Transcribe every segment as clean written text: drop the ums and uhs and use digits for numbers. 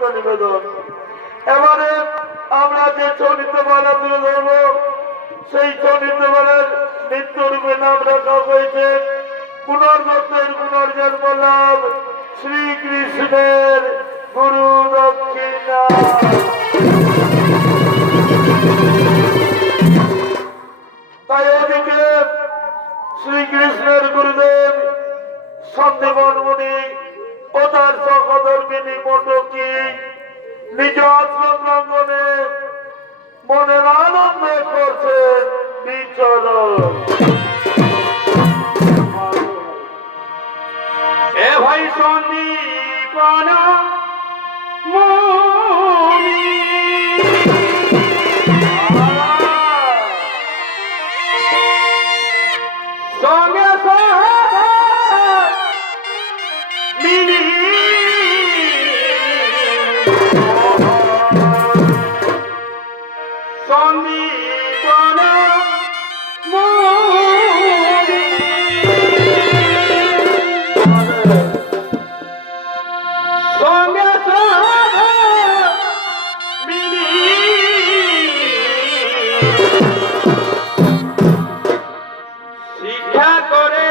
নৈবেদ্য নিবেদন। এবারে আমরা যে চরিত্রমালা তুলে ধরবো সেই চরিত্রমালার নিত্যরূপে নাম রাখা হয়েছে পুনর্জন্মের পুনর্জন্ম লাভ শ্রীকৃষ্ণের গুরু দক্ষিণা। তাই ওদিকে শ্রীকৃষ্ণের গুরুদেব সন্দীপন মুনি ও তার সহধর্মিনী মটকি নিজ আশ্রম প্রাঙ্গনে মনের আনন্দে করছেন বিচরণ। এ ভাই সন্দীপন মুনি সঙ্গে মিলি সন্দীপন মুনি সঙ্গে মিলি শিক্ষা করে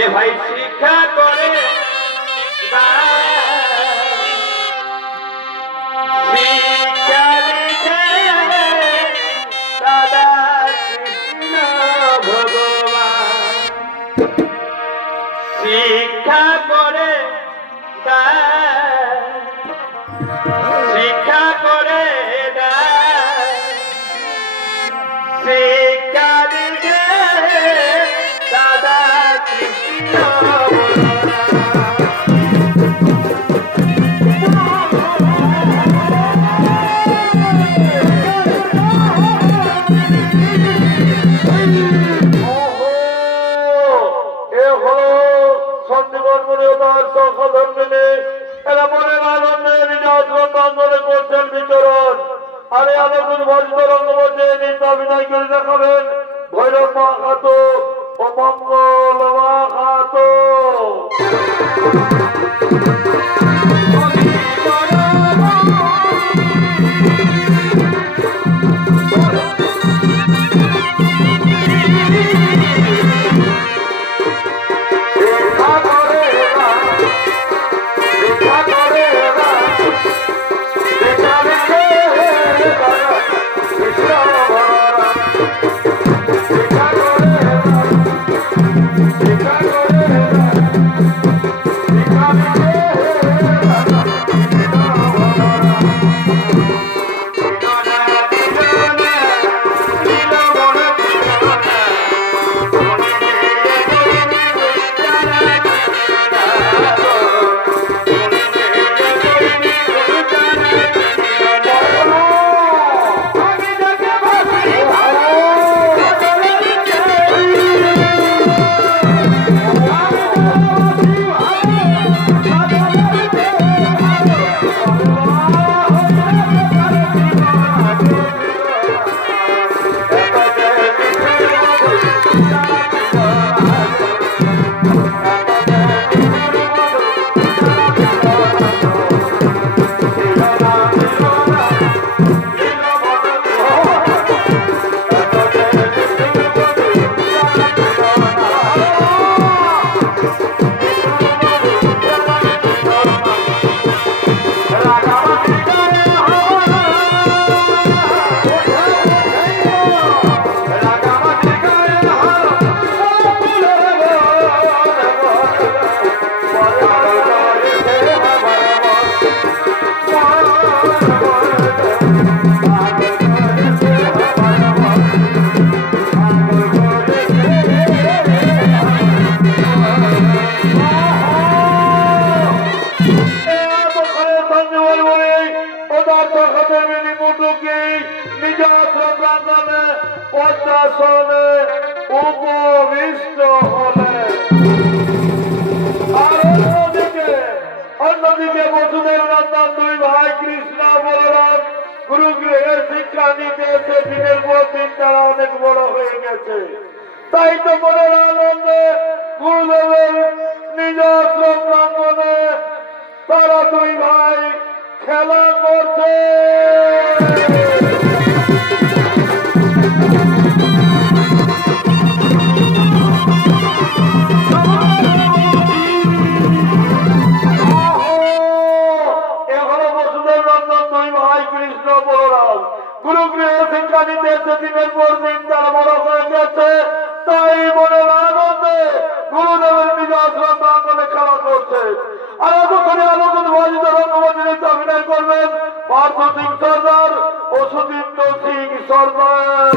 এ ভাই শিক্ষা করে শিক্ষা দিতে দাদা কৃষ্ণ ভগবান শিক্ষা করে শিক্ষা করে শিক্ষা দিতে দাদা কৃষ্ণ করছেন বিচরণ। আরে আলোকুল ভজিত রঙ্গমঞ্চে নৃত্য অভিনয় করে দেখাবেন ভৈরব মাহাতো ও মঙ্গল মাহাতো। পদ্মাসনে উপবিষ্ট হলেন। আর অন্যদিকে বসুদেব নন্দন দুই ভাই কৃষ্ণ বলরাম গুরুগৃহের শিক্ষা নিতে এসে দিনের পর দিন তারা অনেক বড় হয়ে গেছে। তাই তো মনের আনন্দে গুরুদেবের নিজ আশ্রম দুই ভাই খেলা করছে। এখনো বসুদেব নন্দন দুই ভাই কৃষ্ণ বলরাম গুরুগৃহে শিক্ষা নিতে দিনের পর দিন তারা বড় হয়ে গেছে। তাই মনের আনন্দে গুরুদেবের নিজ আশ্রম প্রাঙ্গণে খেলা করছে। আর এতক্ষণে আলোকিত ভাজিত রঙ্গমঞ্চে অভিনয় করবেন পার্থ সিং সর্দার ও সুদীপ্ত সিং সর্দার।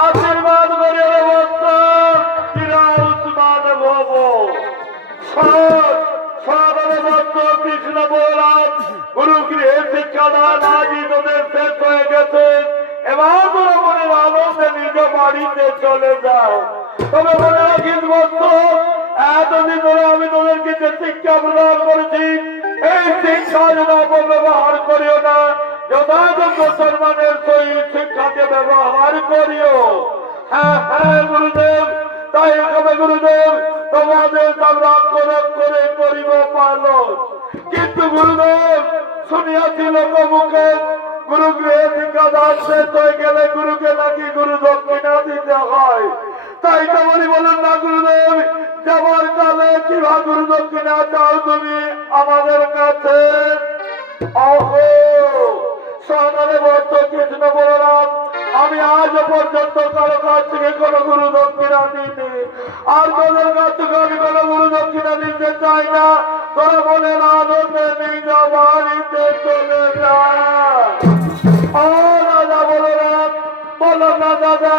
আশীর্বাদ করে কৃষ্ণ বলরাম গুরুগৃহে শিক্ষাদান আজই তোদের শেষ হয়ে গেছে। এবার তোরা মনের আনন্দে নিজ বাড়িতে চলে যাও। তবে মনে রাখিস বৎস, এতদিন ধরে আমি তোদেরকে যে শিক্ষা প্রদান করেছি এই শিক্ষা যেন অপব্যবহার করিও না, যথাযোগ্য সম্মানের সহিত শিক্ষাকে ব্যবহার করিও। হ্যাঁ হ্যাঁ গুরুদেব, তাই হবে গুরুদেব, তোমাদের রক্ষণক করে করিব পালন। কিন্তু গুরুদেব শুনিয়াছি লোকমুখে গুরুগৃহে শিক্ষাদান শেষ হয়ে গেলে গুরুকে নাকি গুরু দক্ষিণা দিতে হয়। তাই তো বলুন না গুরুদেব, যাবার কালে কিভাবে গুরু দক্ষিণা চাও তুমি আমাদের কাছে? অহো সকালে বর্ত কৃষ্ণ বলরাম, আমি আজ পর্যন্ত কারো কাছ থেকে কোনো গুরু দক্ষিণা নিইনি, আর তোদের কাছ থেকে আমি কোনো গুরু দক্ষিণা নিতে চাই না। তোরা মনের আনন্দে নিজ বাড়িতে চলে যা। ও দাদা বলরাম, বলো না দাদা,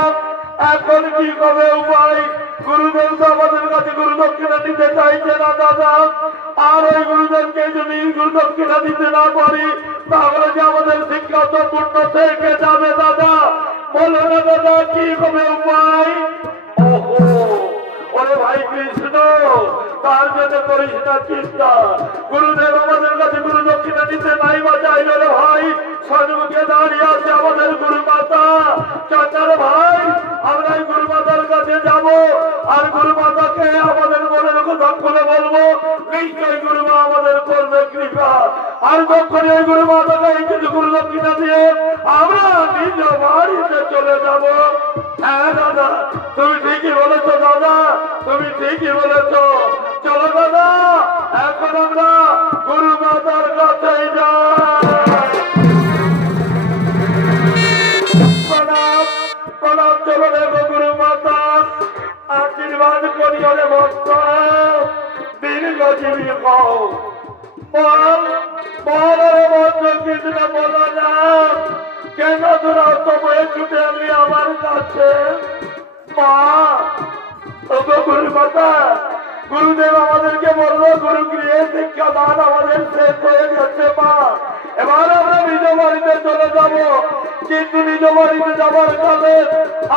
এখন কি হবে উপায়? গুরুদেব তো আমাদের কাছে গুরু দক্ষিণা দিতে চাইছে না দাদা। আর ওই গুরুদেবকে যদি গুরু দক্ষিণা দিতে না পারি তাহলে যে আমাদের শিক্ষা সম্পূর্ণ থেকে যাবে দাদা। বলো না দাদা কি হবে উপায়? ওহো, ওরে ভাই কৃষ্ণ, তার জন্য করিস না চিন্তা। গুরুদেব আমাদের কাছে গুরু দক্ষিণা দিতে নাই বা চাইল রে ভাই, সন্মুখে দাঁড়িয়ে আছে আমাদের গুরু মাতা। চাচার ভাই, আমরা এই গুরু মাতার কাছে যাব, আর গুরু মাতাকে আমাদের মনের কথা খুলে বলবো। নিশ্চয়ই গুরু মা আমাদের করবে কৃপা। আর যখন এই গুরু মাতাকে এই কিছু গুরু দক্ষিণা দিয়ে আমরা নিজ বাড়িতে চলে যাব। হ্যাঁ দাদা, তুমি ঠিকই বলেছো দাদা, তুমি ঠিকই বলেছো। চলো দাদা, এখন আমরা গুরু মাতার কাছে যাই। প্রণাম প্রণাম, চলো দেখো গুরু মাতা, আশীর্বাদ করি ওরে ভক্ত, দীর্ঘজীবী হও। বল বল রে ভক্ত, কিছু না বলো না, কেন তোরা সময়ে ছুটে এলি আমার কাছে? মা, ওগো গুরু মাতা, গুরুদেব আমাদেরকে বললো গুরু গৃহে শিক্ষাদান আমাদের শেষ হয়ে গেছে মা। এবার আমরা নিজ বাড়িতে চলে যাব, কিন্তু নিজ বাড়িতে যাবার কালে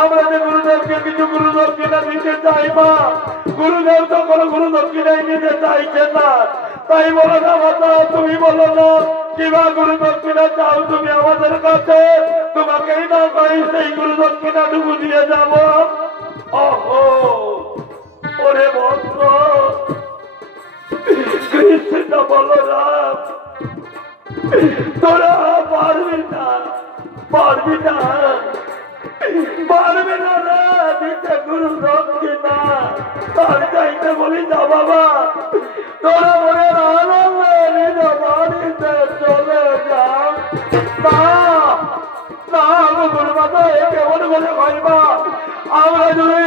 আমরা যে গুরুদেবকে কিছু গুরু দক্ষিণা দিতে চাই মা, গুরুদেব তো কোনো গুরু দক্ষিণাই নিতে চাইছেন না। তাই বলো না মাতা, তুমি বলো না কিবা গুরু দক্ষিণা চাও তুমি আমাদের কাছে, তোমাকেই না কই সেই গুরু দক্ষিণাটুকু দিয়ে যাব। ওহো, ওরে ভক্ত কৃষ্ণ বলরাম, তোরা পারবি না, পারবি না, পারবি না রে দিতে গুরু দক্ষিণা। তার চাইতে বলি যা বাবা, তোরা মনে আনন্দে নিজ বাড়িতে চলে যা। না না, গুরু মাতা কেমন করে ভাইবা, আমরা যদি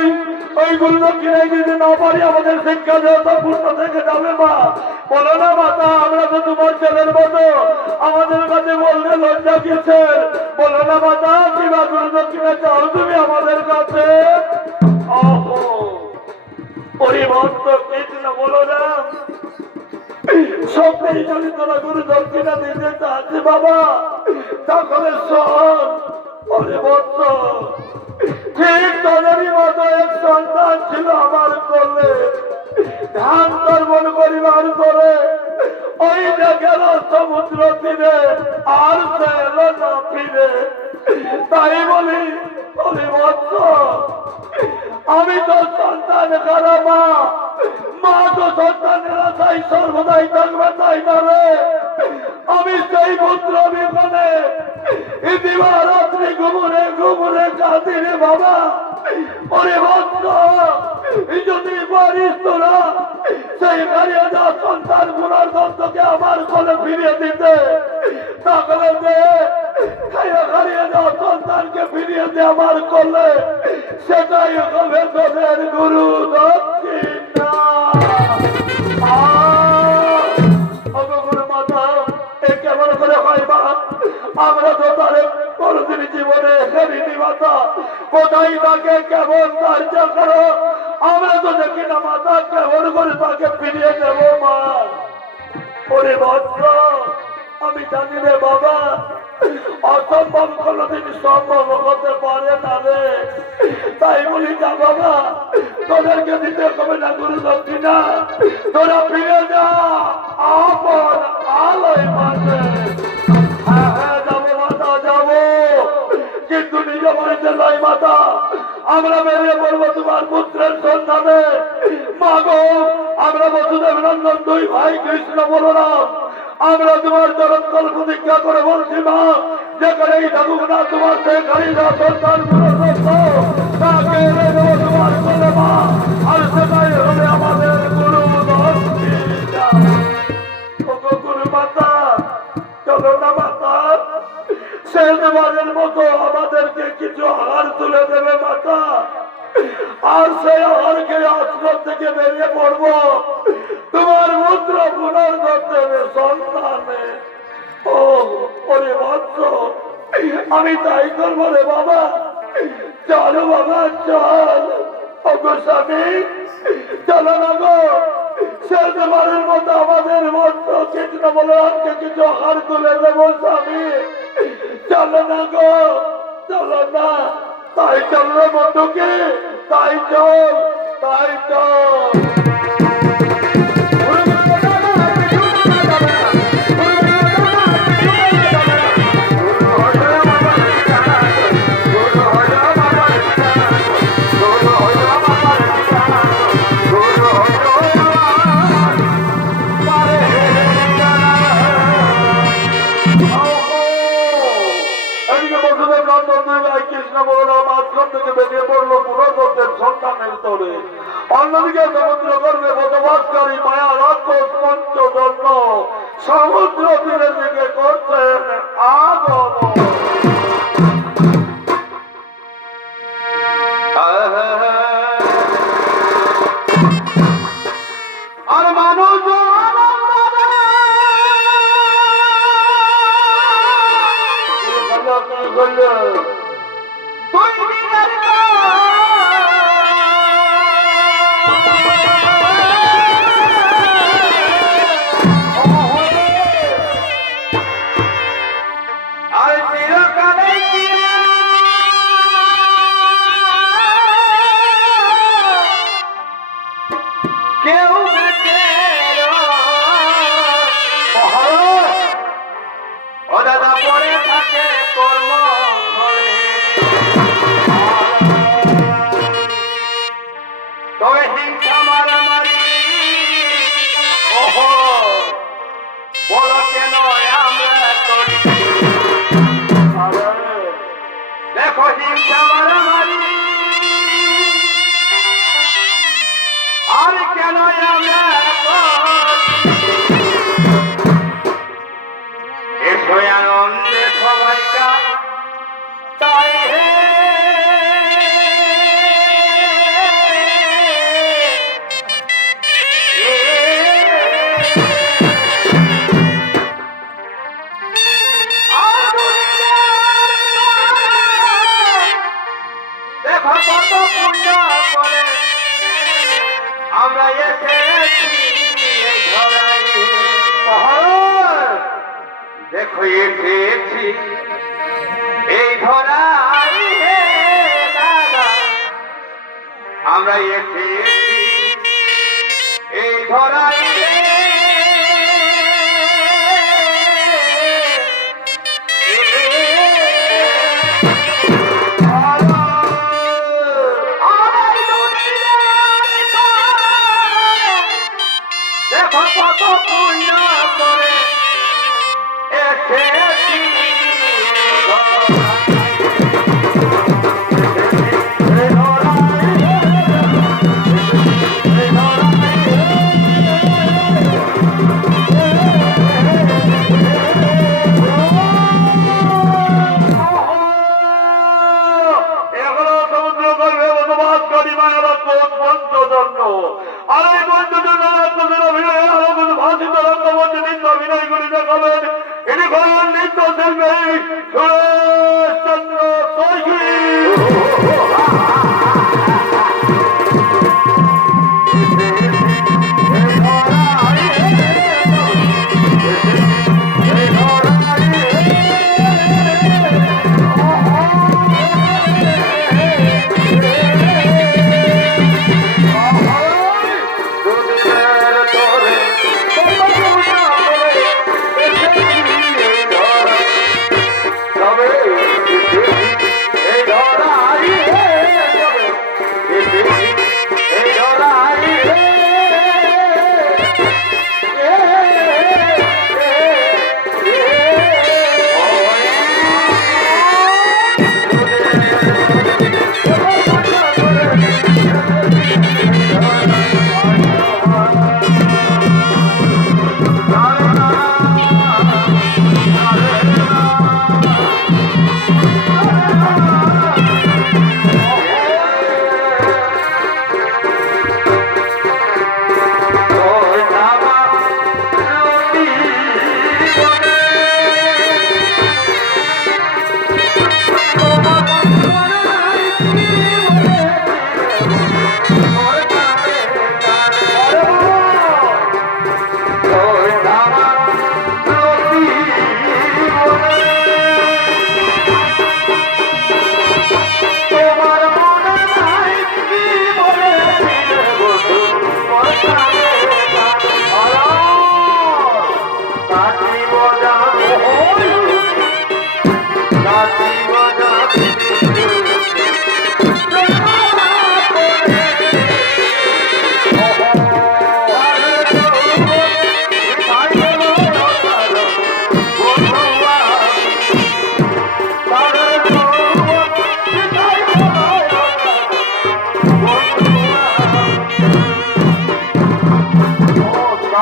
ওই গুরু দক্ষিণায় দিতে না পারি আমাদের শিক্ষা দেওয়া পূর্ণ থেকে যাবে মা। বলো না মাতা, আমরা তো তোমার ছেলের মতো, আমাদের কাছে বলতে লজ্জা কিসের? বলো না মাতা, কিবা গুরু দক্ষিণা চাও তুমি আমাদের কাছে? ওহো, পরিভক্ত কৃষ্ণ বলো না, সবটাই যদি তোরা গুরু দক্ষিণা দিতে চাচ্ছে বাবা, তাহলে শোন পরিভক্ত, ঠিক তোদেরই মতো এক সন্তান ছিল আমার কোলে, ধান তর্পণ করিবার করে ওই যে গেল সমুদ্র তীরে, আর সে এলো না ফিরে। তাই বলি পরিভক্ত, আমি তো সন্তান কারা মা, মা তো সন্তানের আশাই সর্বদাই থাকবে, তাই না রে? আমি সেই পুত্র বিপদে দিবারাত্রি ঘুমরে ঘুমরে কাঁদি রে বাবা। ওরে ভক্ত, যদি পারিস তোরা সেই হারিয়ে যাওয়া সন্তান গুণার দত্তকে আমার কোলে ফিরিয়ে দিতে, তাহলে দে হারিয়ে যাওয়া সন্তানকে ফিরিয়ে দে আমার কোলে, সেটাই হবে তোদের গুরু দক্ষিণা। গুরু মাতা, এ কেমন করে হয় মা? আমরা তো তারে কোনদিন জীবনে হেরিনি মাতা, কোথায় তাকে কেমন কার্য করো আমরা তো দেখি না মাতা, কেমন করে তাকে ফিরিয়ে দেব মা? ওরে ভদ্র, আমি জানি রে বাবা, অসম্ভব কোনদিন সম্ভব হতে পারে না রে। তাই বলি যা বাবা, তোদেরকে দিতে হবে না গুরু দক্ষিণা, তোরা ফিরে যা আপন আলোয় মাঝে। হ্যাঁ হ্যাঁ যাবো মাতা, যাবো, কিন্তু নিজ বাড়িতে নয় মাতা, আমরা বেরিয়ে পড়বো তোমার পুত্রের সন্ধানে। মা গো, আমরা বসুদেব নন্দন দুই ভাই কৃষ্ণ বলরাম, আমরা তোমার চরণ তল প্রতিজ্ঞা করে বলছি মা, যেখানেই থাকুক না তোমার সেখানেই না সন্তান গুলো তাকে এনে দেবো তোমার কোলে মা, আর সেটাই হবে আমাদের গুরু দক্ষিণা। ওগো গুরু মাতা, চলো না মাতা, শেষবারের মতো আমাদেরকে কিছু হার তুলে দেবে মাতা, আর সেই হারকে আশ্রম থেকে বেরিয়ে পড়বো তোমার পুত্র পুনর্গতের সন্তানে। ও ওরে বৎস, আমি তাই করবো রে বাবা, চলো বাবা চল। ওগো স্বামী, চলো না গো, শেষবারের মতো আমাদের মন্ত্র কৃষ্ণ বলরামকে কিছু হার তুলে দেবো স্বামী। চলো না গো, চলো না। তাই চল রে বন্ধুকে, তাই চল, তাই চল। এদিকে বসুদেব নন্দন দুই ভাই কৃষ্ণ বলরাম আশ্রম থেকে বেরিয়ে পড়লো পুনর্বর্তের সন্ধানের তরে। অন্যদিকে সমুদ্র গর্ভে বসবাসকারী মায়া রাক্ষস পঞ্চজন্য সমুদ্র তীরের দিকে করছেন আগমন। আর মানুষ কেউ ও দাদা পড়ে থাকে কর্ম করে, তবে হিংসা মারামারি ওহো বলো কেন আমরা করি। দেখো হিংসা মারামারি আর কেন আমরা এসো আনন্দে সবাইকার তাই হে দেখো কত পুণ্য করে আমরা এসেছি এই ধরায়। দেখো এসেছি এই ধরাই হে দাদা, আমরা এসেছি এই ধরাই হে। দেখো কত পুণ্য করে এসেছি এখনো সমুদ্র গর্ভে বসবাসকারী মায়ের পঞ্চজন্য আর এই পঞ্চজন্য রাক্ষসের অভিনয় আলোকিত ভাষিত রঙ্গমঞ্চে নৃত্য অভিনয় করে দেখাবেন। এটি করেন নৃত্য শিল্পী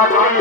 I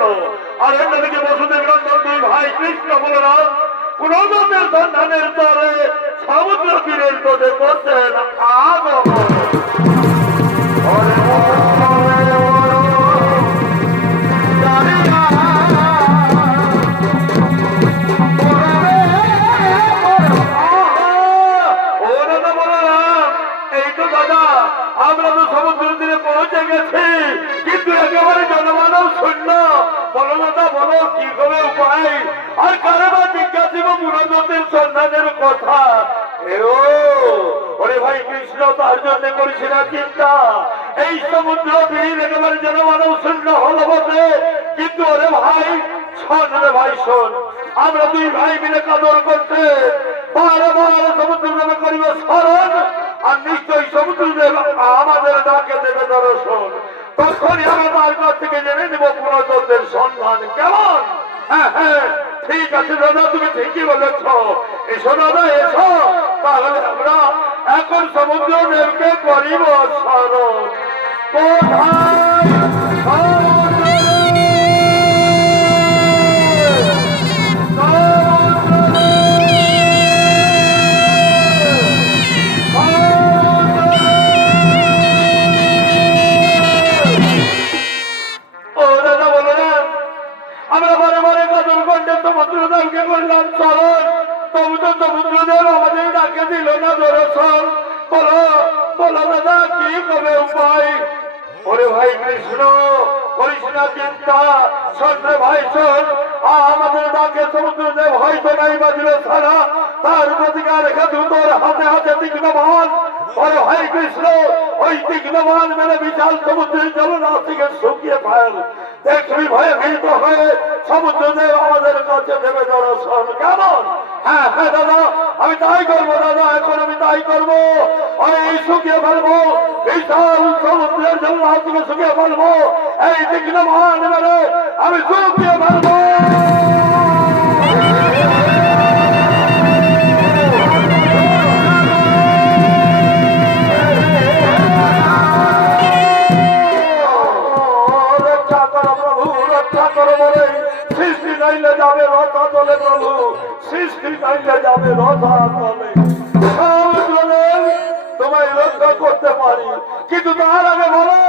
জন্য। আর অন্যদিকে বসুদেব নন্দন দুই ভাই কৃষ্ণ বলরাম পুনর্জন্মের সন্ধানের তরে সমুদ্র তীরের তোদের করছেন আগমন। আমরা তো সমুদ্র তীরে পৌঁছে গেছি, কিন্তু একেবারে জনমানব শূন্য। বলো দাদা, বলো কি করে উপায়? আর কারে বা জিজ্ঞাসিব পুনর্জন্মের সন্ধানের কথা? ওরে ভাই কৃষ্ণ, তার জন্য করিস না চিন্তা। এই সমুদ্র তীর একেবারে জনমানব শূন্য হলো বটে, কিন্তু ওরে ভাই শোন, রে ভাই শোন, আমরা দুই ভাই মিলে কাদর করতে বারবার সমুদ্র নামে করিব স্মরণ, আর নিশ্চয়ই সমুদ্রদেব আমাদের ডাকে দেবে দর্শন। তখনই আমরা তার কাছ থেকে জেনে নেব পুনর্জন্মের সন্ধান কেমন। হ্যাঁ হ্যাঁ, ঠিক আছে দাদা, তুমি ঠিকই বলেছ। এসো দাদা, এসো। তাহলে আমরা এখন সমুদ্রদেবকে করিব স্মরণ। কোথায় আমরা বারে বারে কদর করতে সমুদ্রদেবকে করলাম চরণ, তবু তো সমুদ্রদেব আমাদের ডাকে দিল না দর্শন। বলো বলো দাদা, কি হবে উপায়? ওরে ভাই কৃষ্ণ, করিস না চিন্তা। শোন রে ভাই শোন, আমাদের ডাকে সমুদ্রদেব হয়তো নাই বাজলো ছাড়া, তার প্রতিকার হেতু তোর হাতে হাতে তীক্ষ্ণবান। ওরে ভাই কৃষ্ণ, ওই তীক্ষ্ণবান মেরে বিশাল সমুদ্রের জলরাশিকে শুকিয়ে ফেল। দেখবি ভয়ে ভীত হয়ে সমুদ্রদেব আমাদের কাছে দেবে দর্শন কেমন। হ্যাঁ হ্যাঁ দাদা, আমি তাই করবো দাদা, এখন আমি তাই করবো। এই শুকিয়ে ফেলবো বিশাল সমুদ্রের জলরাশিকে শুকিয়ে ফেলবো। এই তীক্ষ্ণবান মেরে আমি শুকিয়ে ফেলবো। সৃষ্টি নাইলে যাবে রথা তলে প্রভু, সৃষ্টি নাইলে যাবে রথা তলে। তোমায় রক্ষা করতে পারি, কিন্তু তার আগে বলো,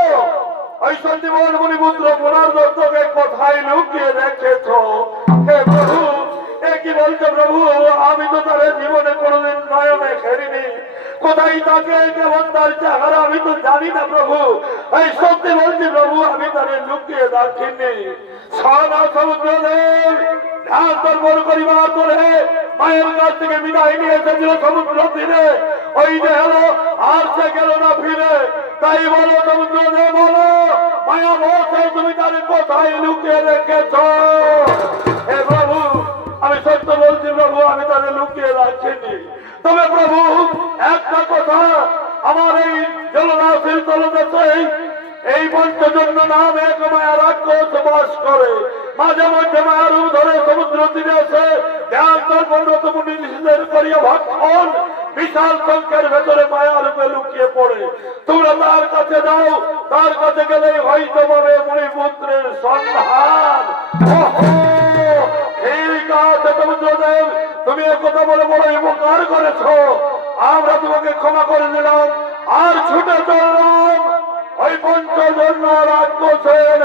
ওই সন্দীপন মুনিপুত্র পুনর্দত্তকে কোথায় লুকিয়ে রেখেছ? হে প্রভু, এ কি বলছো প্রভু? আমি তো তার জীবনে কোনোদিন নয়নে খেলিনি। কোথায় তাকে, কেমন তার চেহারা আমি তো জানি না প্রভু। এই সত্যি বলছি প্রভু, আমি তাকে লুকিয়ে রাখিনি। সারা সমুদ্রদেব ধ্যান তর্পণ করিবার করে মায়ের কাছ থেকে বিদায় নিয়ে এসেছিল সমুদ্র তীরে। ওই যে হলো, আর সে গেল না ফিরে। তাই বলো সমুদ্রদেব, বলো মায়া বলছে তুমি তাকে কোথায় লুকিয়ে রেখেছ? হে প্রভু, আমি সত্য বলছি প্রভু, আমি তাকে লুকিয়ে রাখিনি। তবে প্রভু একটা কথা, আমার এই জলরাশির তলদেশে এই পঞ্চজন্য নাম এক মায়া রাক্ষস বাস করে। মাঝে মধ্যে মায়ার রূপ ধরে সমুদ্র তীরে এসে ধ্যান তর্পণরত মুনিদের করিয়া ভক্ষণ বিশাল সংখ্যার ভেতরে মায়া রূপে লুকিয়ে পড়ে। তোমরা তার কাছে যাও, তার কাছে গেলেই হয়তো পাবে মুনিপুত্রের সন্ধান। ঠিক আছে সমুদ্রদেব, তুমি একথা বলে বড় উপকার করেছ। আমরা তোমাকে ক্ষমা করে দিলাম, আর ছুটে চললাম ওই পঞ্চজন্য রাক্ষসের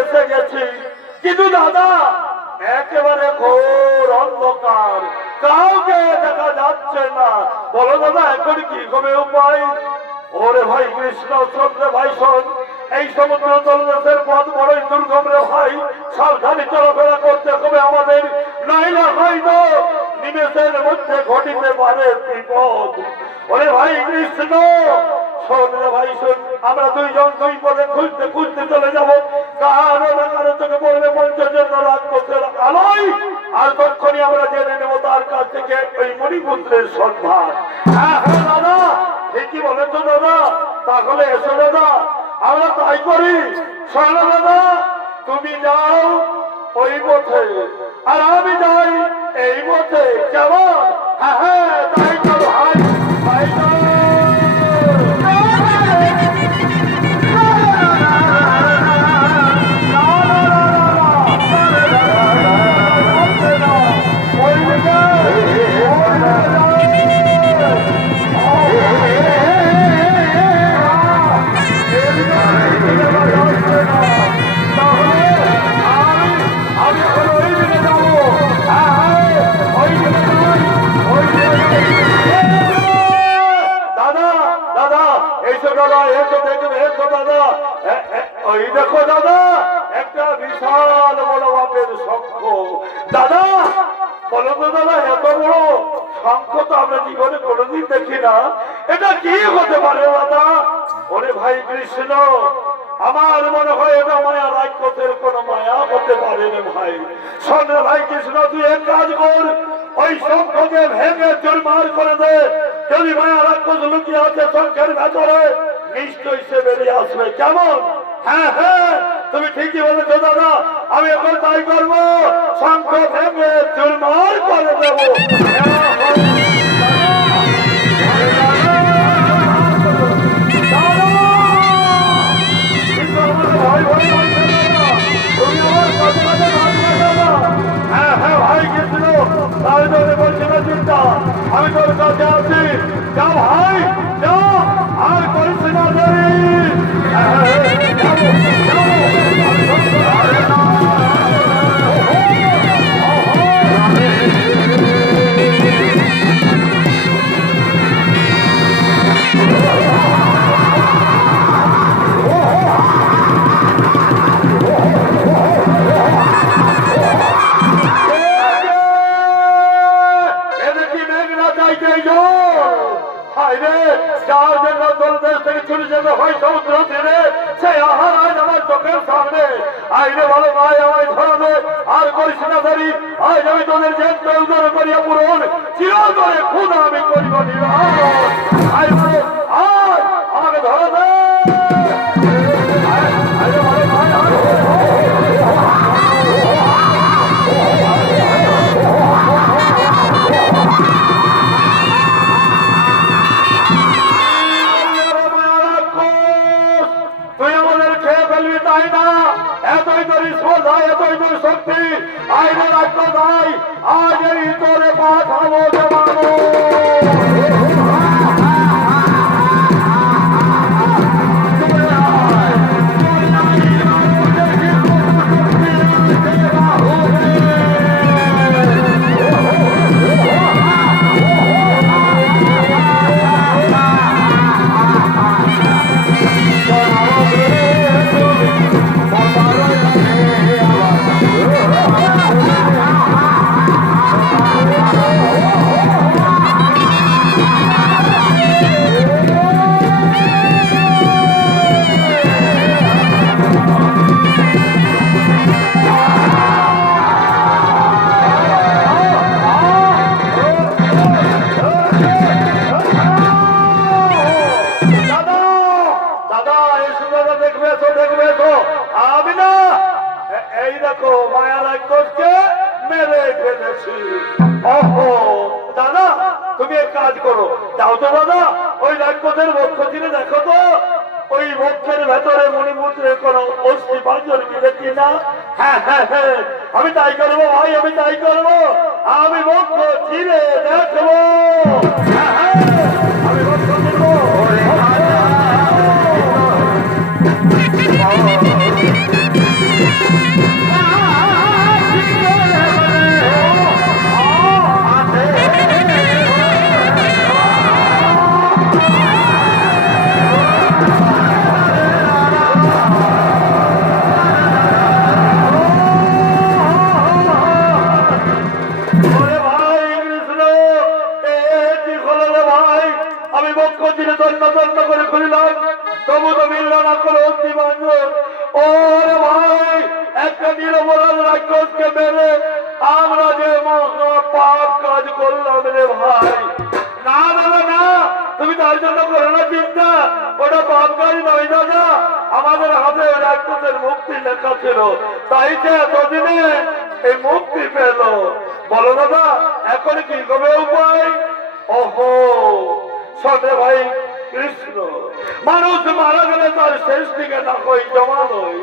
এসে গেছি, কিন্তু দাদা একেবারে ঘোর অন্ধকার, কাউকে দেখা যাচ্ছে না। বলো দাদা, এখন কি হবে উপায়? ওরে ভাই কৃষ্ণ, শোন রে ভাই শোন, এই সমুদ্র তলদেশের পথ বড়ই দুর্গম রে ভাই। সাবধানে চলাফেরা করতে হবে আমাদের, নইলে হয়তো নিমেষের মধ্যে ঘটিতে পারে বিপদ। ওরে ভাই কৃষ্ণ, শোন রে ভাই শোন, আমরা দুইজন দুই পদে খুঁজতে খুঁজতে চলে যাবো। কারো না কারো চোখে পড়বে পঞ্চজন্য রাক্ষসের আলোয়, আর তখনই আমরা জেনে নেবো তার কাছ থেকে ওই মণিপুত্রের সন্ধান। হ্যাঁ হ্যাঁ দাদা, ঠিকই বলেছো দাদা। তাহলে এসো দাদা, আমরা তাই করি। শোনো দাদা, তুমি যাও ওই পথে, আর আমি যাই এই পথে। কেমন? হ্যাঁ হ্যাঁ, তাই তো ভাই, তাই তো। দাদা দাদা, এইসব দাদা, এসো দেখবে, এসো দাদা। ওই দেখো দাদা, একটা বিশাল বড় মাপের শঙ্খ। দাদা বলো তো দাদা, এত বড় শঙ্খ তো আমরা জীবনে কোনোদিন দেখি না। এটা কি হতে পারে দাদা? ওরে ভাই কৃষ্ণ, আমার মনে হয় এটা মায়া রাক্ষসের কোন মায়া হতে পারে রে ভাই। শোন রে ভাই কৃষ্ণ, তুই এক কাজ কর, ওই শঙ্খকে ভেঙে চুরমার করে দে। যদি মায়া রাক্ষস লুকিয়ে আছে শঙ্খের ভেতরে, নিশ্চয়ই সে বেরিয়ে আসবে। কেমন? হ্যাঁ হ্যাঁ, তুমি ঠিকই বলেছো দাদা, আমি এখন তাই করবো। শঙ্খ ভেঙে চুরমার করে দেবো। হ্যাঁ হ্যাঁ ভাই, গেছিল তাই ধরে বলছি না চিন্তা, আমি তোর কাছে আছি। যাও ভাই যাও, আর করিস না দেরি। যার জন্য দেশ থেকে চলে যেতে হয় সমুদ্র তীরে, সে আহার আজ আমার চোখের সামনে। আইনে ভালো ভাই, আমায় ধরাবে আর করিস না দেরি। আজ আমি তোদের যে উদর করিয়া পূরণ, চিরতরে খুদ আমি করিব নির্বাণ। আজ আমাকে ধরাবে। আইনে ভালো ভাই, তুই আমাদের খেয়ে ফেলবি তাই না? এতই তোর স্পর্ধা, এতই তোর শক্তি। আইনে রাখতো তাই আজ এই তোরে পাঠাবো জমানো। এই দেখো মায়া রাক্ষসকে মেরে ফেলেছি। ওহো দাদা, তুমি এক কাজ করো, যাও তো দাদা, ওই রাক্ষসের বক্ষ চিনে দেখো তো, ওই বক্ষের ভেতরে মণিপুত্রের কোন অস্থি পাঁচজন মিলে কিনা। হ্যাঁ হ্যাঁ হ্যাঁ, আমি তাই করবো ভাই, আমি তাই করবো। আমি বক্ষ চিনে দেখবো। হ্যাঁ হ্যাঁ, আমি বক্ষ চিনবো। আমি বক্ষ চিনে দণ্ড করে খুলিলাম, তবু তো মিলল না কোনো অস্থি বাঞ্জন। ওরে ভাই, একটা নিরপরাধ রাক্ষসকে মেরে আমরা যে পাপ কাজ করলাম রে ভাই। না দাদা না, তুমি তার জন্য করো না, ওটা পাপকারী নয় দাদা। আমাদের হাতে রাক্ষসের মুক্তি লেখা ছিল, তাই যে এতদিনে এই মুক্তি পেল। বলো দাদা, এখন কি করবে উপায়? ওহো, সতে ভাই কৃষ্ণ, মানুষ মারা গেলে তার শেষ দিকে না কই জমালয়।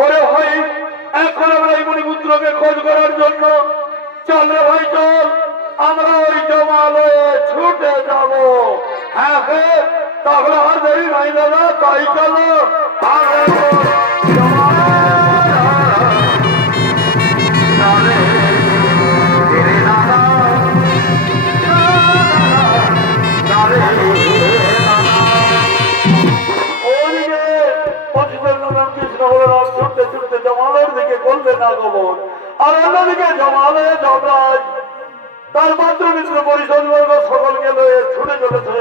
ওরে ভাই, এখন আমরা এই মণিপুত্রকে খোঁজ করার জন্য চল রে ভাই, চল, আমরা ওই জমালয়ে ছুটে যাব। হ্যাঁ হ্যাঁ, তাহলে আর দেরি নাই দাদা, তাই চলো। ছুটতে ছুটতে জমালের দিকে করলেন আগমন, আর অন্যদিকে জমালে যমরাজ তার মাত্র মিত্র পরিষদ বর্গ সকলকে লয়ে ছুটে চলেছে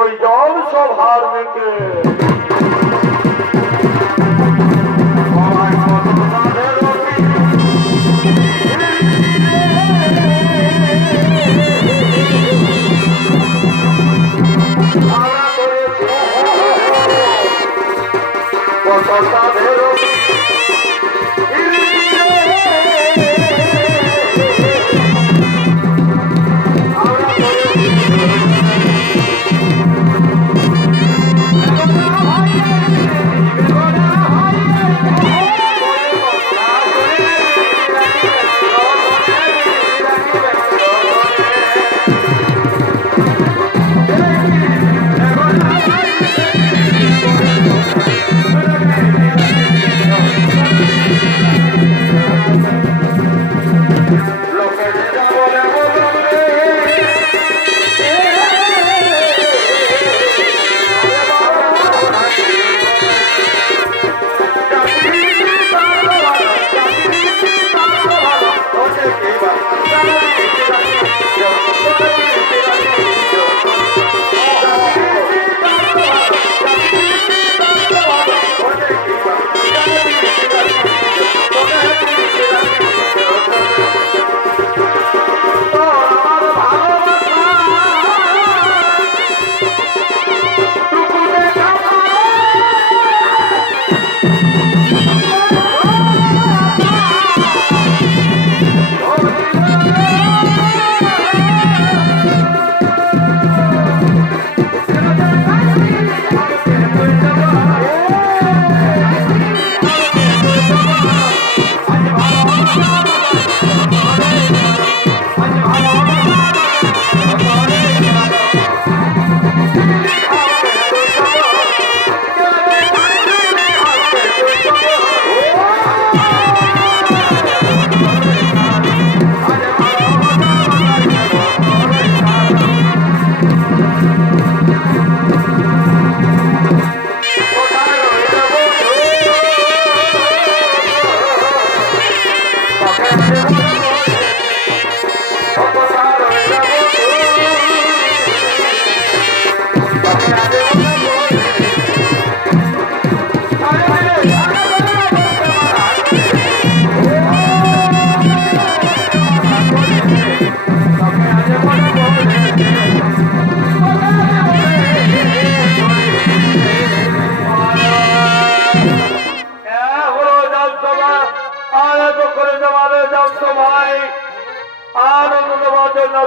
ওই জল সভার দিকে।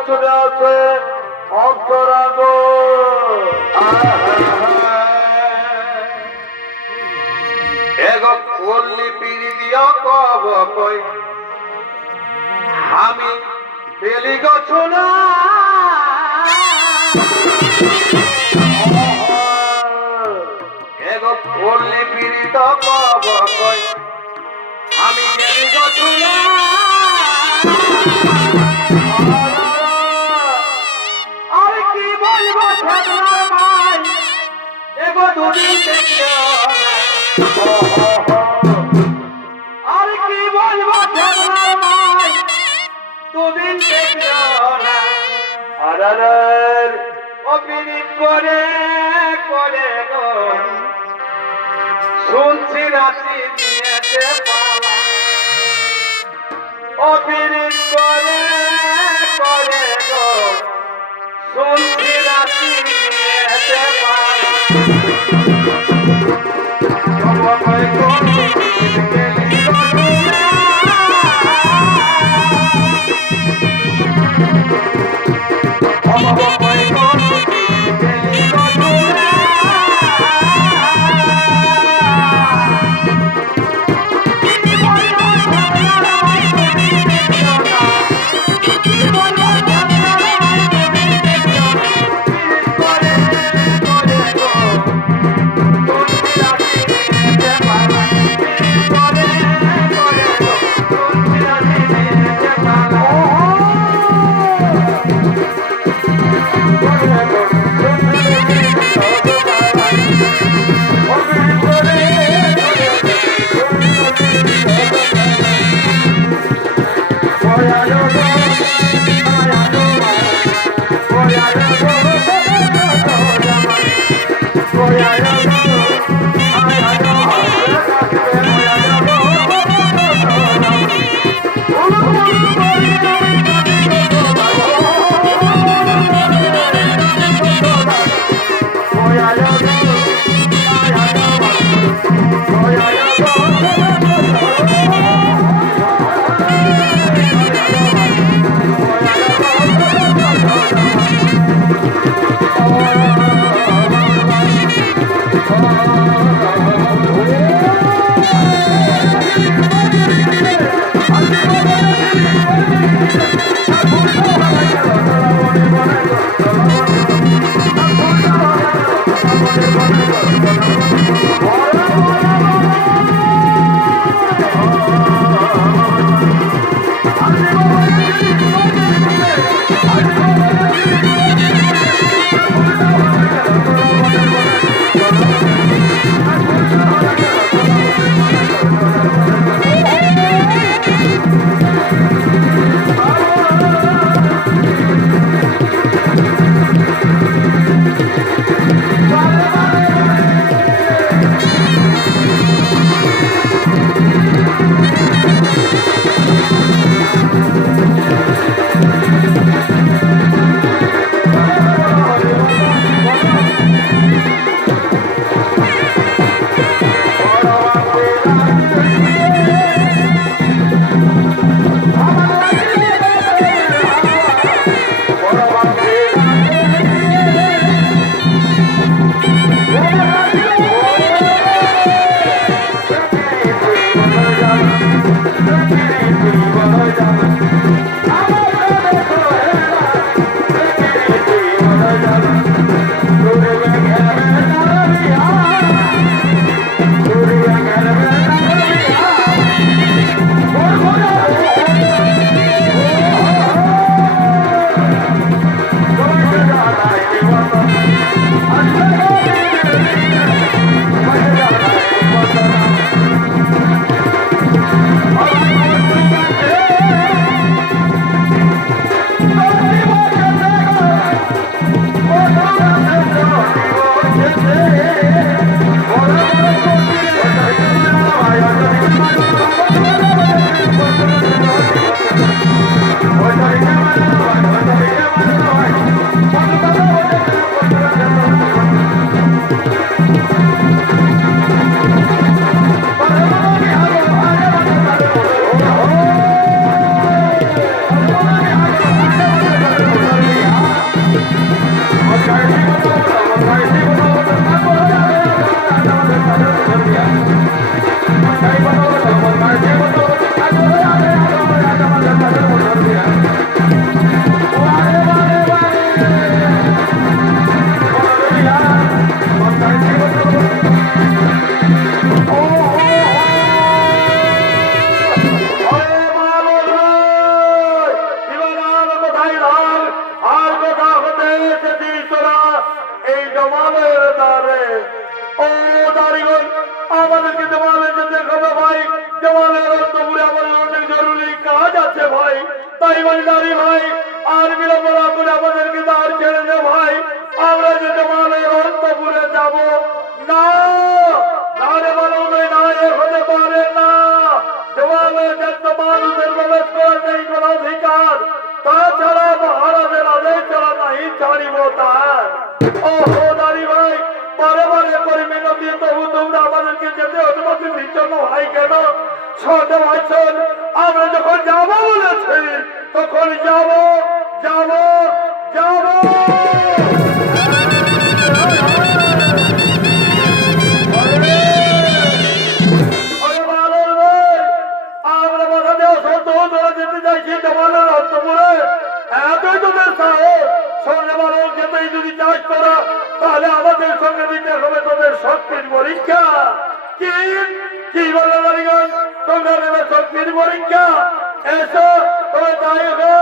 ছুটে আছে অন্তরাঙ্গ। আমি বেলি গছ না এগো পল্লী পীড়িত কব কই, আমি বেলি গছ না আর কি বলবো ঠাকুর ভাই, এগো দুদিন দেখলো আর কি বলবো ঠাকুর ভাই, দুদিন দেখলো না আরার অপিরিত করে করে গো শুনছি রাশি দিয়েছে পালা, অপিরিত করে করে গো শুনছি রাশি দিয়েছে পালা। তাই বলি দাঁড়ি ভাই আর বিলম্ব না করে আমাদেরকে দাঁড় ছেড়ে দে ভাই, আমরা যে তোমাদের অন্তপুরে যাব না। নারে বলো না হতে পারে না, দেওয়ালের যত মানুষের প্রবেশ করার নেই কোন অধিকার, তাছাড়া মহারাজের আদেশ ছাড়া নাই ছাড়িব তার। ও দাঁড়ি ভাই বারে বারে করে মিনতি তবু তোমরা আমাদের আমাদেরকে যেতে অনুমতি দিচ্ছেন না ভাই কেন? সহজে ভাইছেন আমরা যখন যাবো বলেছি তখন যাবো যাবো যাবো। আমরা বাধা দেওয়া সত্ত্বেও তোরা যেতে চাইছি জমানোর অন্তপুরে এতই তোদের সাহেব সঙ্গে মানুষ যেতেই যদি চাষ করা তাহলে আমাদের সঙ্গে দিতে হবে তোদের শক্তির পরীক্ষা। কি কি বলে নারীগণ তোমরা নেবে শক্তির পরীক্ষা? এসো তবে তাই হোক।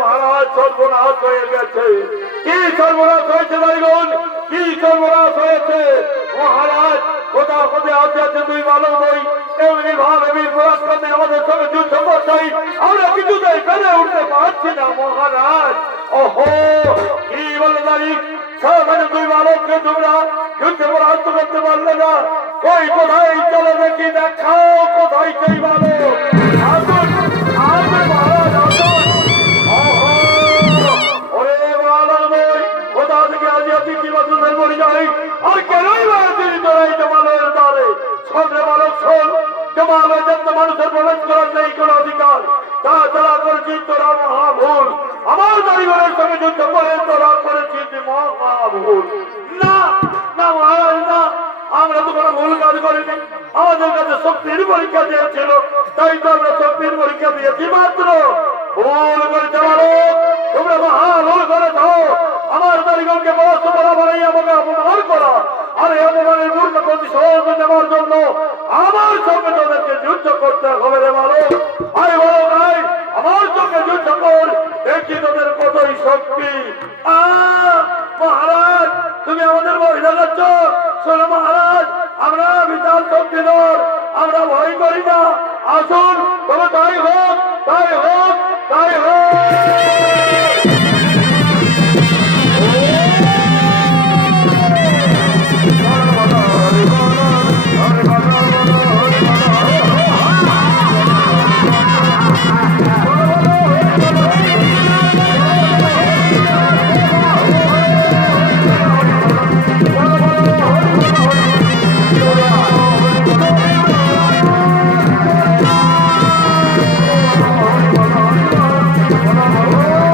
মহারাজ সর্বনাশ হয়ে গেছে। কি সর্বনাশ হয়েছে নারীগণ? কি সর্বনাশ হয়েছে মহারাজ? কোথাও কোথায় আছে দুই মানব বই এমনি ভাব এমনি পরাক্রমে আমাদের সঙ্গে যুদ্ধ করতেই আমরা কিছুতেই বেড়ে উঠতে পারছি না মহারাজ। ওহো কি বলে নারী সাধারণ দুই মানবকে তোমরা যুদ্ধে পরাস্ত করতে পারলে না? কই কোথায় চলে দেখি দেখাও কোথায় সেই মানব? আসুন আসুন মহারাজ আসুন। মানুষের প্রবেশ করার নেই কোন অধিকার। তাছাড়া করেছিস তোরা মহাভুল। আমার পরিবারের সঙ্গে যুদ্ধ করে তোরা করেছিস মহাভুল। না না মহারাজ না, আমরা তো কোনো ভুল কাজ করিনি। আমাদের কাছে শক্তির পরীক্ষা দিয়েছিল, তাই তো আমরা শক্তির পরীক্ষা দিয়েছি মাত্র। ভুল করেছে মানুষ, তোমরা মহাভুল করেছ। আমার নারীগণকে বস্ত করা বানাই আমাকে অপমান করা, আর এই অপমানের মূর্খ প্রতিশোধ নেওয়ার জন্য আমার সঙ্গে তোদেরকে যুদ্ধ করতে হবে রে মানুষ। আই বলো ভাই আমার সঙ্গে যুদ্ধ কর, দেখি তোদের কতই শক্তি। মহারাজ তুমি আমাদের ভয় দেখাচ্ছ? শোনো মহারাজ, আমরা বিশাল শক্তিধর, আমরা ভয় করি না। আসুন তবে তাই হোক তাই হোক তাই হোক। Oh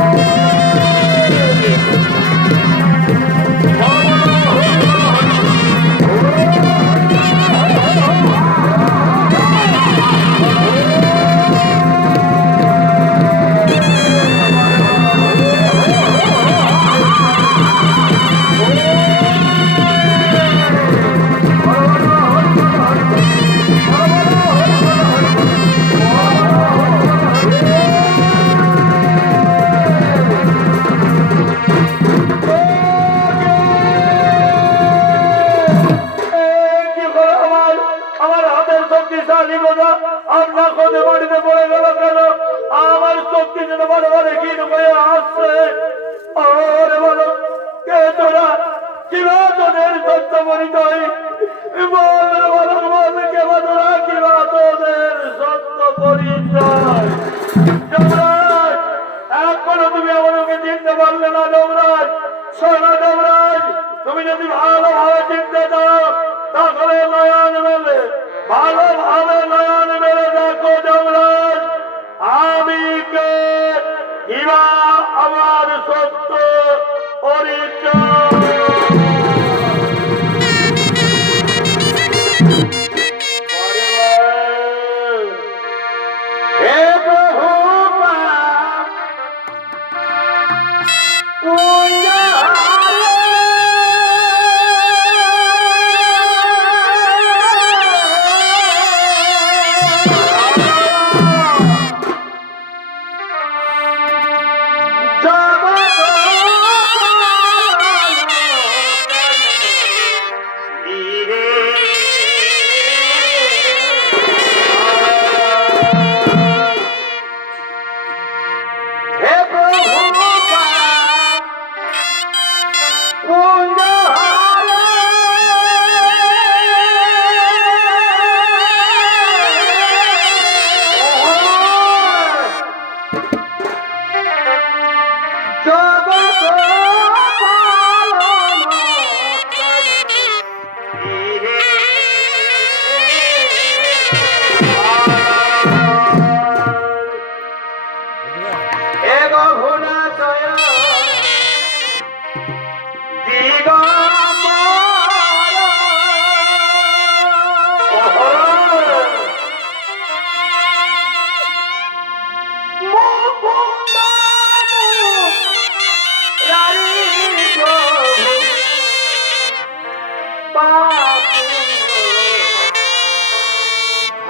যমরাজ, এখনো তুমি আমাকে চিনতে পারলে না যমরাজ। শোনো যমরাজ, তুমি যদি ভালোভাবে চিনতে চাও তাহলে নয়ন মেলে, ভালোভাবে নয়ন মেলে দেখো যমরাজ, আমি কে, ইবা আমার সত্য পরিচয়। হে প্রভু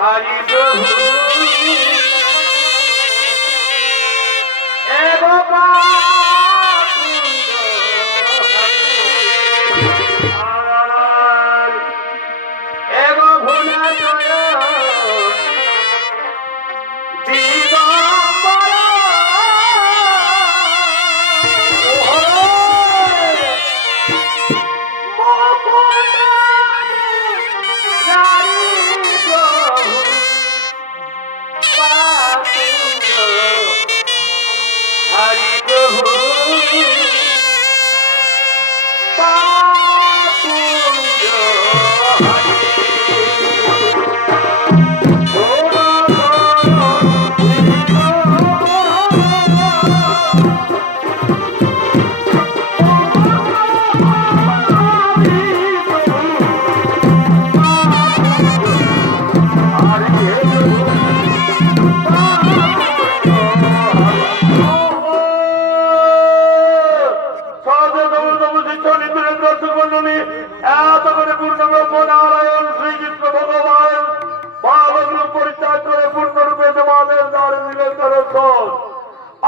হরি প্রভু এ হরি প্রভু এত করে পূর্ণ ব্রহ্ম নারায়ণ শ্রীকৃষ্ণ ভগবান বালক পরিত্যাগ করে পূর্ণরূপে তোমাদের দ্বারে দিলেন দর্শন।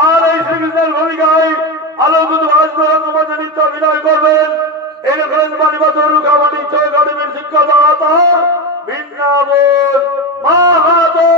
আর এই শ্রীকৃষ্ণের ভূমিকায় আলোকিত তোমাদের নিত্য অভিনয় করবেন। এই রেফারেন্স বাণী বছর লুকাবাণী ছয় একাডেমির শিক্ষাদাতা বৃন্দাবন মাহাতো।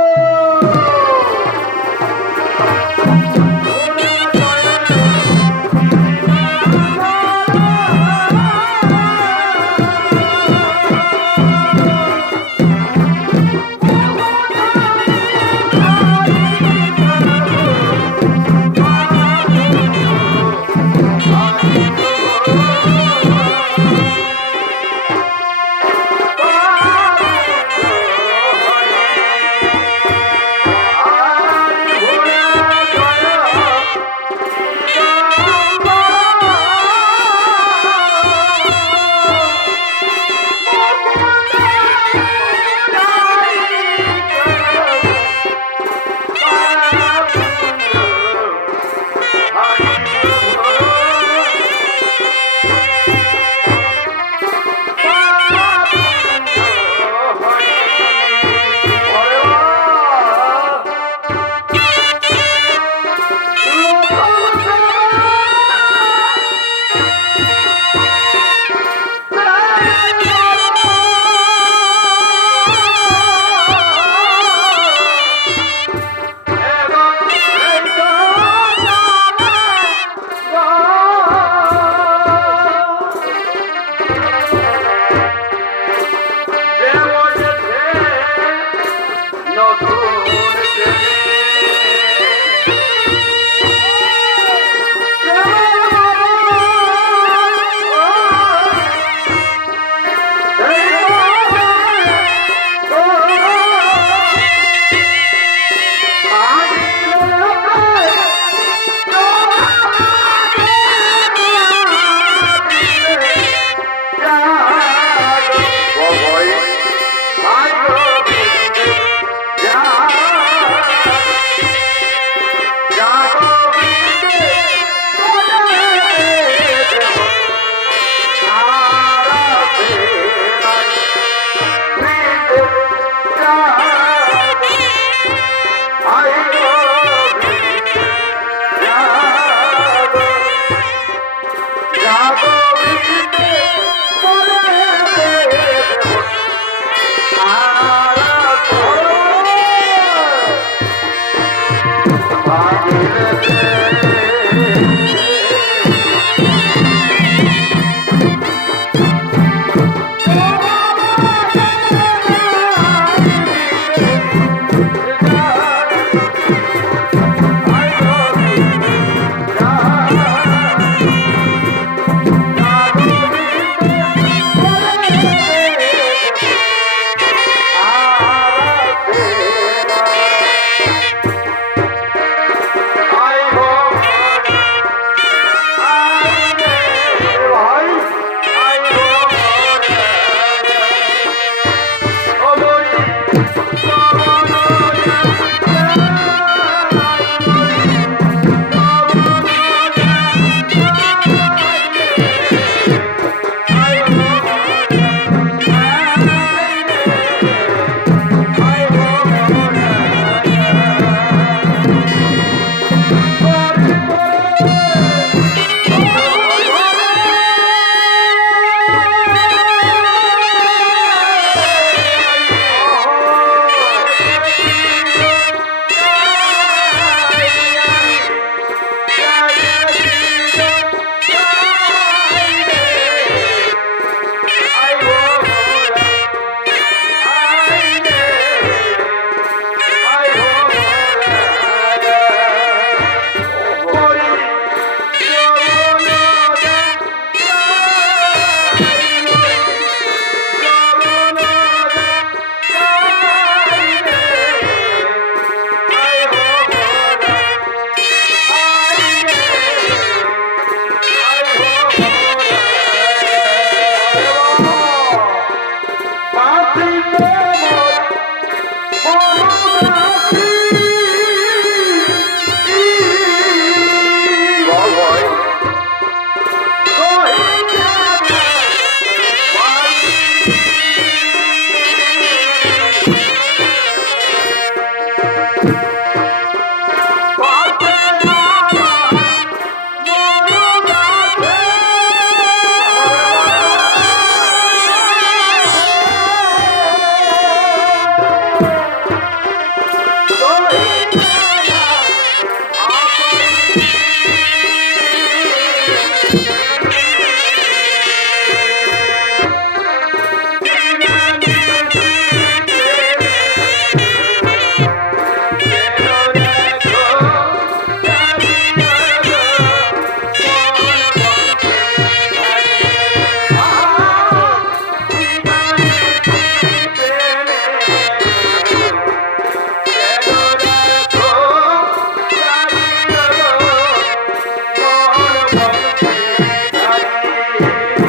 রাধা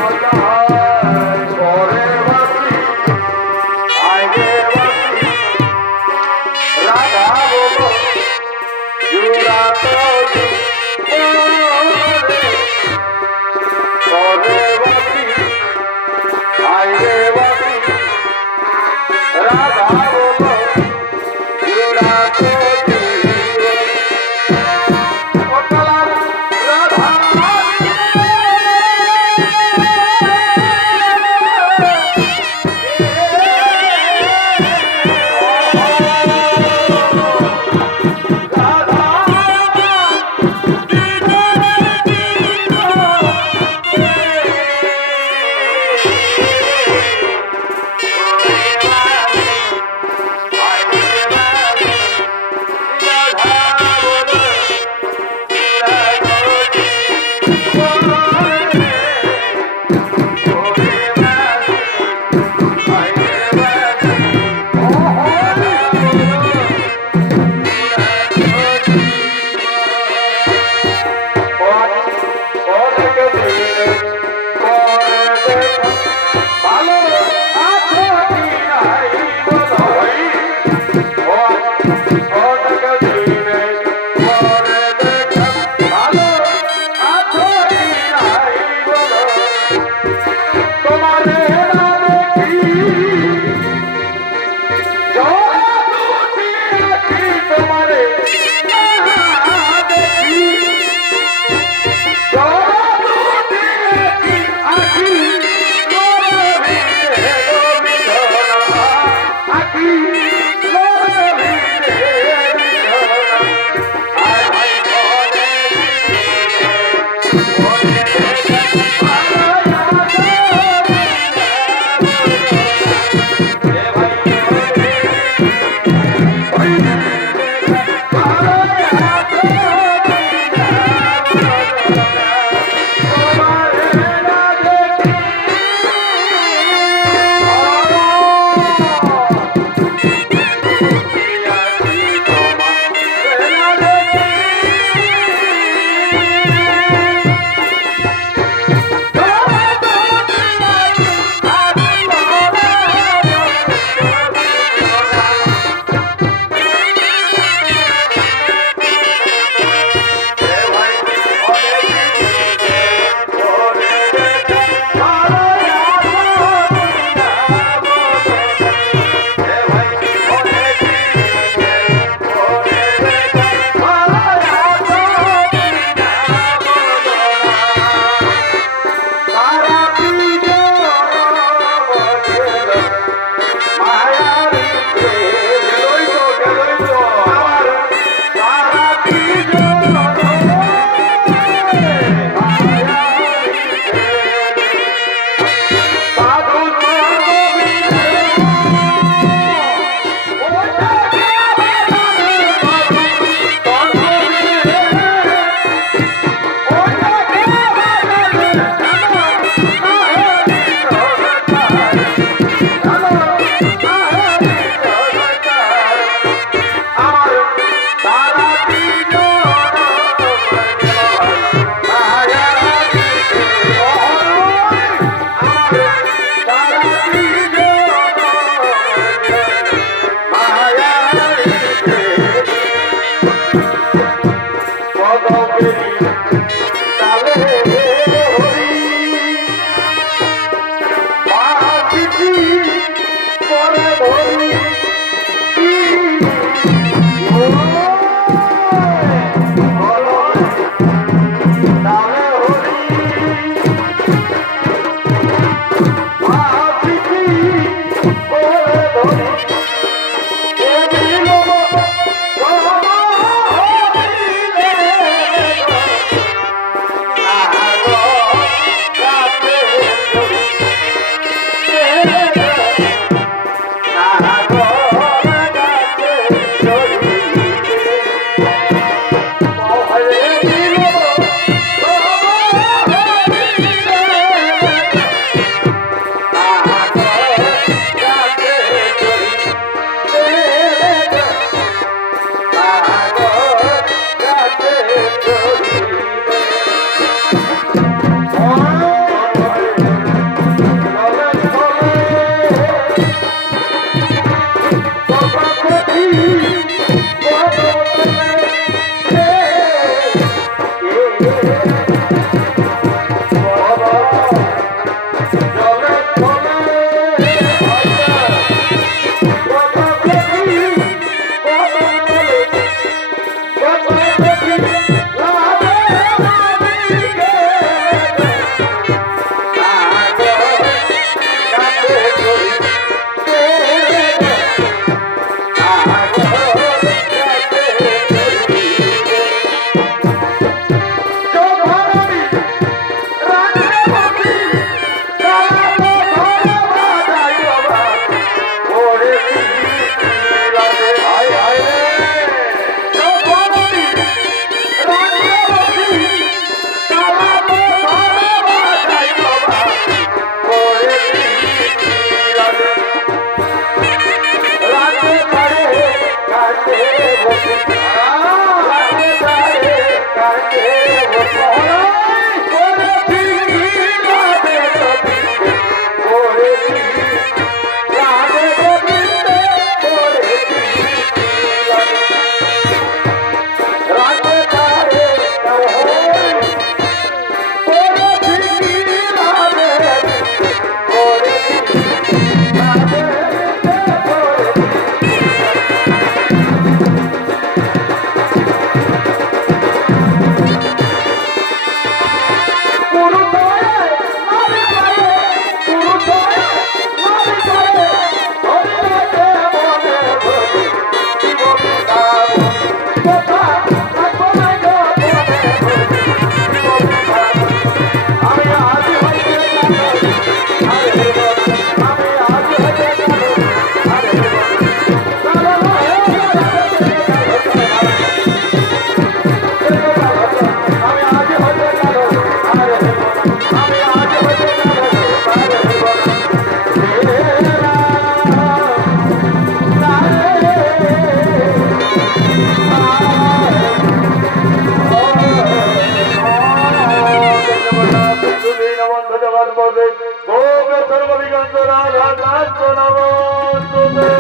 আমার পদে ভোগে সর্বদিগন্ত রাধা নাচ নমস্তুতে।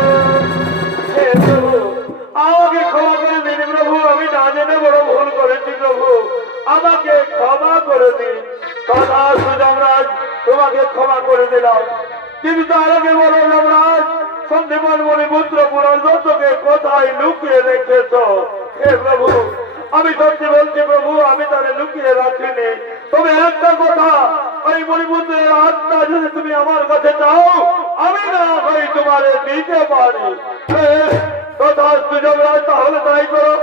হে প্রভু, আমাকে ক্ষমা করে দিন প্রভু, আমি না জেনে বড় ভুল করেছি প্রভু, আমাকে ক্ষমা করে দিন। তথা সুযমরাজ, তোমাকে ক্ষমা করে দিলাম। কিন্তু তার আগে বলো যমরাজ, সন্দীপন মণিপুত্র পুনর্দত্তকে কোথায় লুকিয়ে রেখেছ? হে প্রভু, আমি সত্যি বলছি প্রভু, আমি তারে লুকিয়ে রাখিনি। তবে একটা কথা, ওই মণিপুত্রের আত্মা যদি তুমি আমার কাছে চাও, আমি না হয় তোমারে দিতে পারি। তথা সুযমরাজ, তাহলে তাই করো।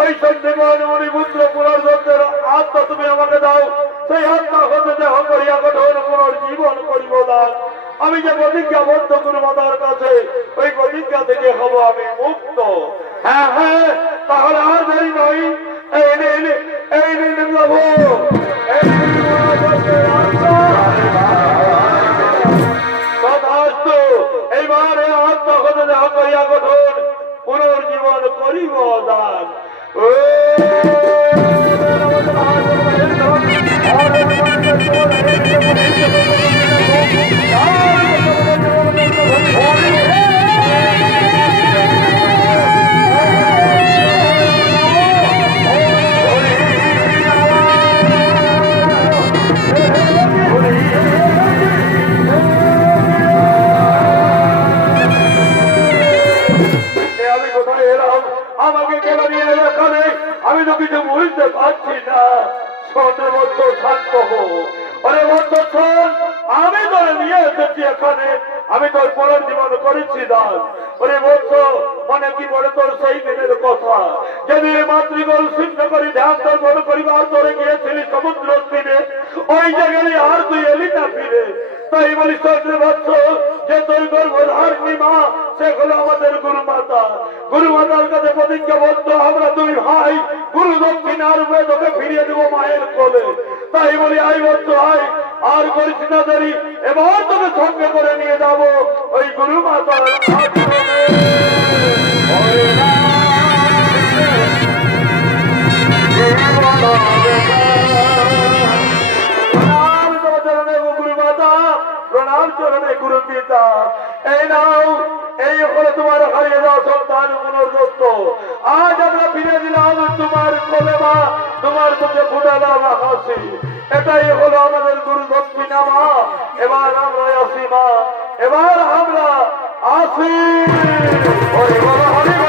ওই সন্দীপন মণিপুত্র পুনর্দত্তের আত্মা তুমি আমাকে দাও, সেই আত্মা হতে দেহ করিয়া কঠোর পুনর্জীবন করিব দান। আমি যে প্রতিজ্ঞাবদ্ধ করব তার কাছে, ওই প্রতিজ্ঞা থেকে হব আমি মুক্ত। হ্যাঁ হ্যাঁ, তাহলে আর দেরি নয়, এই নিন, এই নিন প্রভু, এই নিন মহারাজের আত্মা। তথাস্তু, এইবার এই আত্মা হতে দেহ করিয়া কঠোর পুনর্জীবন করিব দান। ও আমি কোথায় এলাম? আমাকে কেন নিয়ে এলো এখানে? আমি তো কিছু বুঝতে পারছি না। শোনে বছর শান্ত হো। অরে বছর শোন, আমি তোরে নিয়ে এসেছি এখানে, আমি তোর পরের জীবন করেছি দান। ওরে বছর, মনে কি পড়ে তোর সেই দিনের কথা, যেদিন মাতৃগল সিদ্ধ করি ধ্যান দর্পণ করিবার তোরে গিয়েছিলি সমুদ্র তীরে, ওই জায়গায় আর তুই এলি না ফিরে। তাই বলি সত্যি বছর, যে তোর গর্ভধারিণী মা, সে হলো আমাদের গুরু মাতা। গুরু মাতার কাছে প্রতিজ্ঞাবদ্ধ আমরা দুই ভাই, গুরু দক্ষিণা রূপে তোকে ফিরিয়ে দেবো মায়ের কোলে। তাই বলি আই বছর আয়, আর করিস না দেরি, এবার তোকে সঙ্গে করে নিয়ে যাবো ওই গুরু মাতার আশ্রমে। প্রণাম তোমার চরণে গুরু মাতা, প্রণাম চরণে গুরু পিতা। এই নাও, এই হলো তোমার হারিয়ে যাওয়া সন্তান পুনর্দত্ত। আজ আমরা ফিরে দিলাম তোমার কোলে মা, তোমার মুখে ফুটালাম হাসি। এটাই হলো আমাদের গুরু দক্ষিণা মা। এবার আমরা আসি মা, এবার আমরা আসি। হরি বল, হরি বল।